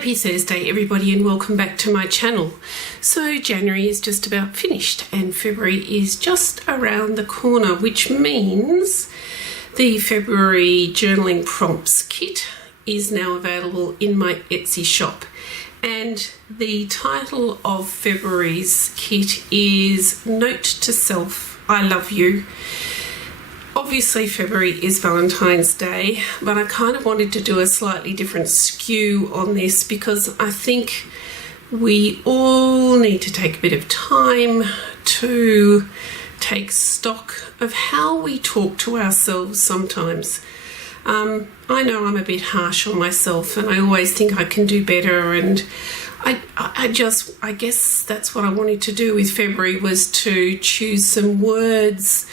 Happy Thursday everybody and welcome back to my channel. So January is just about finished and February is just around the corner, which means the February journaling prompts kit is now available in my Etsy shop. And the title of February's kit is Note to Self, I Love You. Obviously February is Valentine's Day, but I kind of wanted to do a slightly different skew on this because I think we all need to take a bit of time to take stock of how we talk to ourselves sometimes. I know I'm a bit harsh on myself and I always think I can do better, and I guess that's what I wanted to do with February, was to choose some words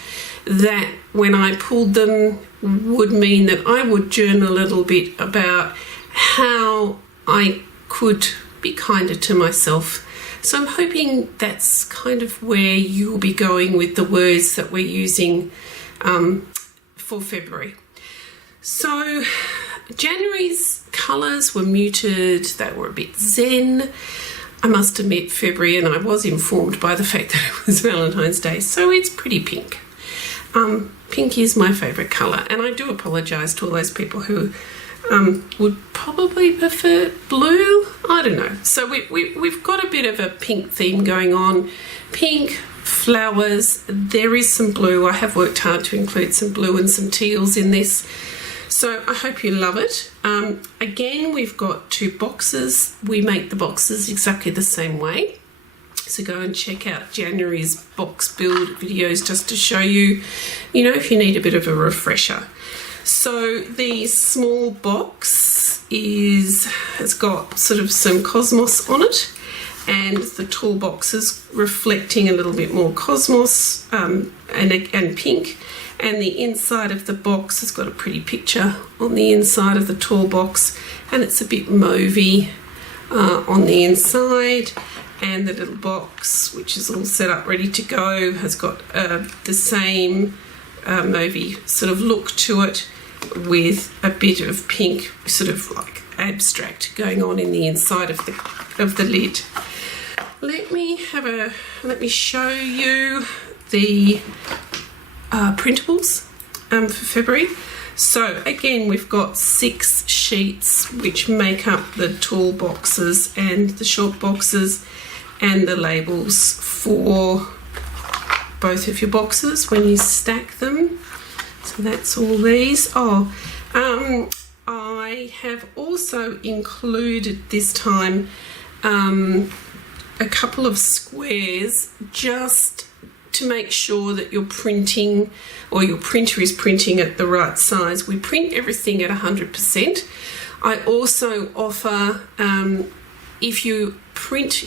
that when I pulled them would mean that I would journal a little bit about how I could be kinder to myself. So I'm hoping that's kind of where you'll be going with the words that we're using for February. So January's colours were muted, they were a bit zen. I must admit February, and I was informed by the fact that it was Valentine's Day, so it's pretty pink. Pink is my favourite colour, and I do apologise to all those people who would probably prefer blue. I don't know. So we've got a bit of a pink theme going on. Pink, flowers, there is some blue. I have worked hard to include some blue and some teals in this. So I hope you love it. Again, we've got two boxes. We make the boxes exactly the same way. So go and check out January's box build videos just to show you, if you need a bit of a refresher. So the small box has got sort of some cosmos on it, and the tall box is reflecting a little bit more cosmos and pink. And the inside of the box has got a pretty picture on the inside of the tall box, and it's a bit mauvey on the inside. And the little box, which is all set up ready to go, has got the same mauvey sort of look to it, with a bit of pink sort of like abstract going on in the inside of the lid. Let me show you the printables for February. So again, we've got 6 sheets which make up the tall boxes and the short boxes, and the labels for both of your boxes when you stack them. So that's all these. I have also included this time a couple of squares just to make sure that you're printing, or your printer is printing at the right size. We print everything at 100%. I also offer, if you print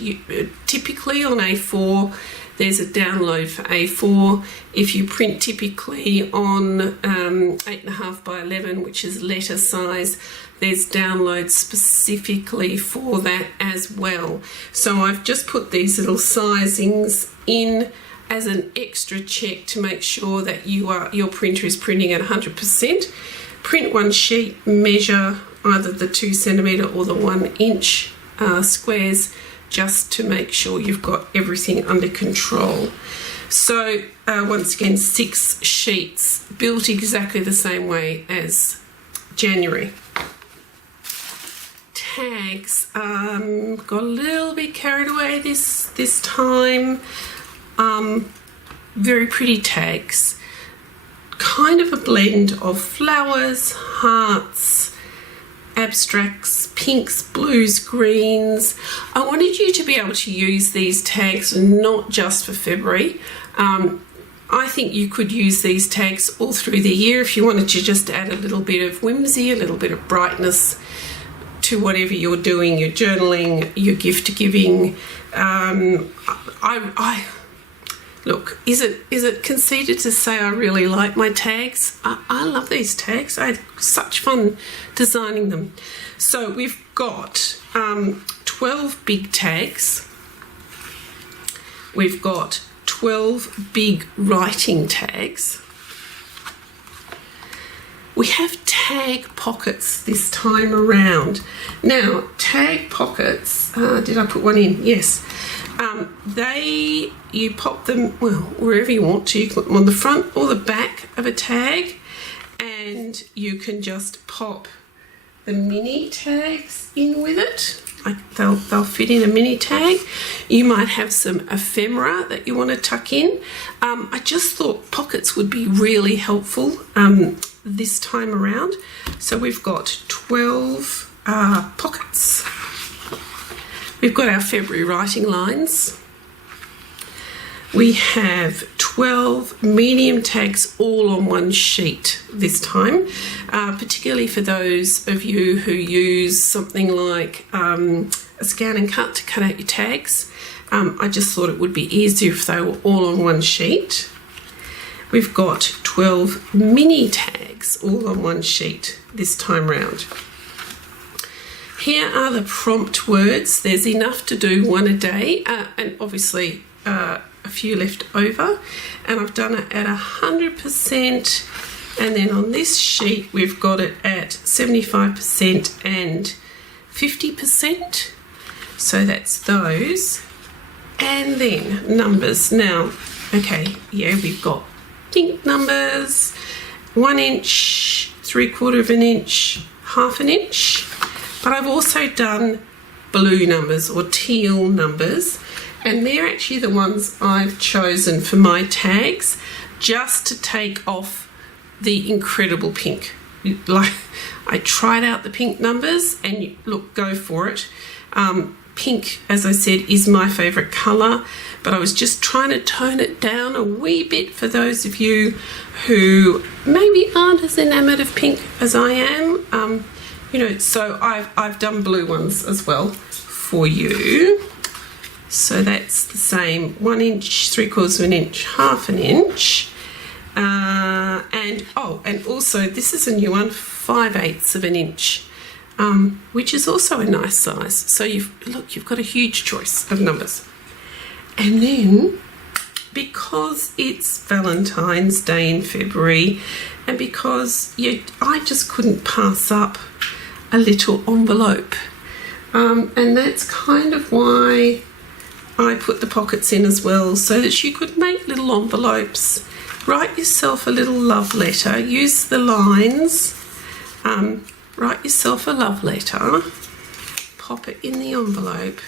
typically on A4, there's a download for A4. If you print typically on 8.5 by 11, which is letter size, there's downloads specifically for that as well. So I've just put these little sizings in as an extra check to make sure that your printer is printing at 100%. Print one sheet, measure either the 2 centimetre or the 1 inch squares, just to make sure you've got everything under control. So once again, 6 sheets built exactly the same way as January. Tags, got a little bit carried away this time. Very pretty tags, kind of a blend of flowers, hearts, abstracts, pinks, blues, greens. I wanted you to be able to use these tags not just for February. I think you could use these tags all through the year if you wanted to just add a little bit of whimsy, a little bit of brightness to whatever you're doing, your journaling, your gift giving. Look, is it conceited to say I really like my tags? I love these tags. I had such fun designing them. So we've got 12 big tags. We've got 12 big writing tags. we have tag pockets this time around. Now, tag pockets, did I put one in? Yes. You pop them, well, wherever you want to. You can put them on the front or the back of a tag, and you can just pop the mini tags in with it. They'll fit in a mini tag. You might have some ephemera that you want to tuck in. I just thought pockets would be really helpful this time around. So we've got 12 pockets. We've got our February writing lines. We have 12 medium tags all on one sheet this time, particularly for those of you who use something like a scan and cut to cut out your tags. I just thought it would be easier if they were all on one sheet. We've got 12 mini tags all on one sheet this time round. Here are the prompt words. There's enough to do one a day, and obviously a few left over, and I've done it at 100%, and then on this sheet we've got it at 75% and 50%, so that's those. And then numbers. Now, okay, yeah, we've got pink numbers, 1 inch, 3/4 of an inch, 1/2 inch, but I've also done blue numbers or teal numbers, and they're actually the ones I've chosen for my tags, just to take off the incredible pink. Like, I tried out the pink numbers, and look, go for it. Pink, as I said, is my favourite colour, but I was just trying to tone it down a wee bit for those of you who maybe aren't as enamoured of pink as I am. You know, so I've done blue ones as well for you. So that's the same, 1 inch, 3/4 of an inch, 1/2 inch. And also this is a new one, 5/8 of an inch, which is also a nice size. So you've got a huge choice of numbers. And then, because it's Valentine's Day in February, and because I just couldn't pass up a little envelope, and that's kind of why I put the pockets in as well, so that you could make little envelopes. Write yourself a little love letter. Use the lines. Write yourself a love letter. Pop it in the envelope.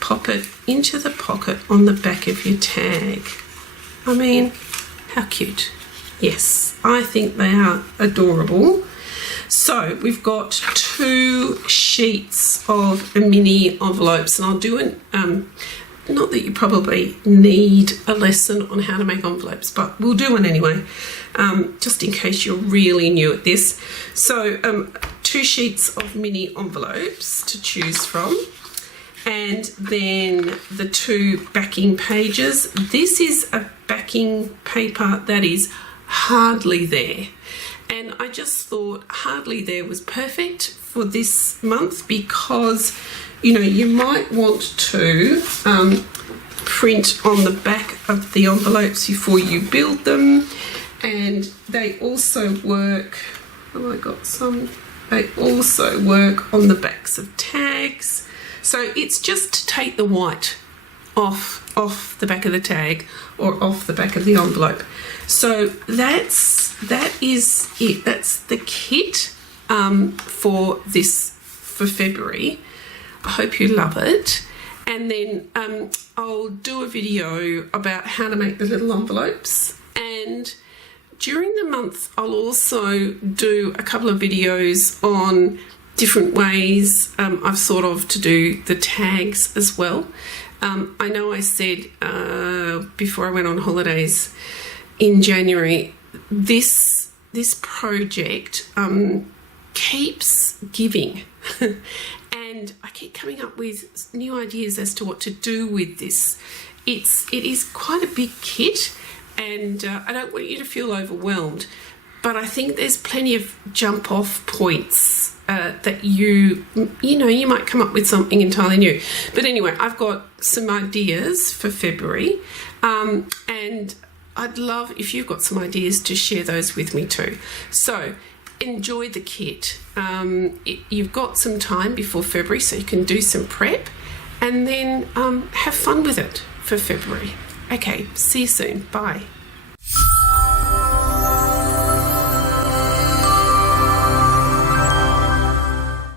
Pop it into the pocket on the back of your tag. I mean, how cute. Yes, I think they are adorable. So we've got 2 sheets of mini envelopes, and I'll do not that you probably need a lesson on how to make envelopes, but we'll do one anyway, just in case you're really new at this. So 2 sheets of mini envelopes to choose from, and then the 2 backing pages. This is a backing paper that is hardly there. And I just thought hardly there was perfect for this month, because, you know, you might want to print on the back of the envelopes before you build them. And they also work, they also work on the backs of tags. So it's just to take the white off the back of the tag or off the back of the envelope. So that is it. That's the kit for February. I hope you love it. And then I'll do a video about how to make the little envelopes, and during the month I'll also do a couple of videos on different ways I've thought of to do the tags as well. I know I said before I went on holidays in January, this project keeps giving and I keep coming up with new ideas as to what to do with this. It is quite a big kit, and I don't want you to feel overwhelmed, but I think there's plenty of jump off points that you might come up with something entirely new. But anyway, I've got some ideas for February, and I'd love if you've got some ideas to share those with me too. So enjoy the kit. You've got some time before February, so you can do some prep and then have fun with it for February. Okay, see you soon. Bye.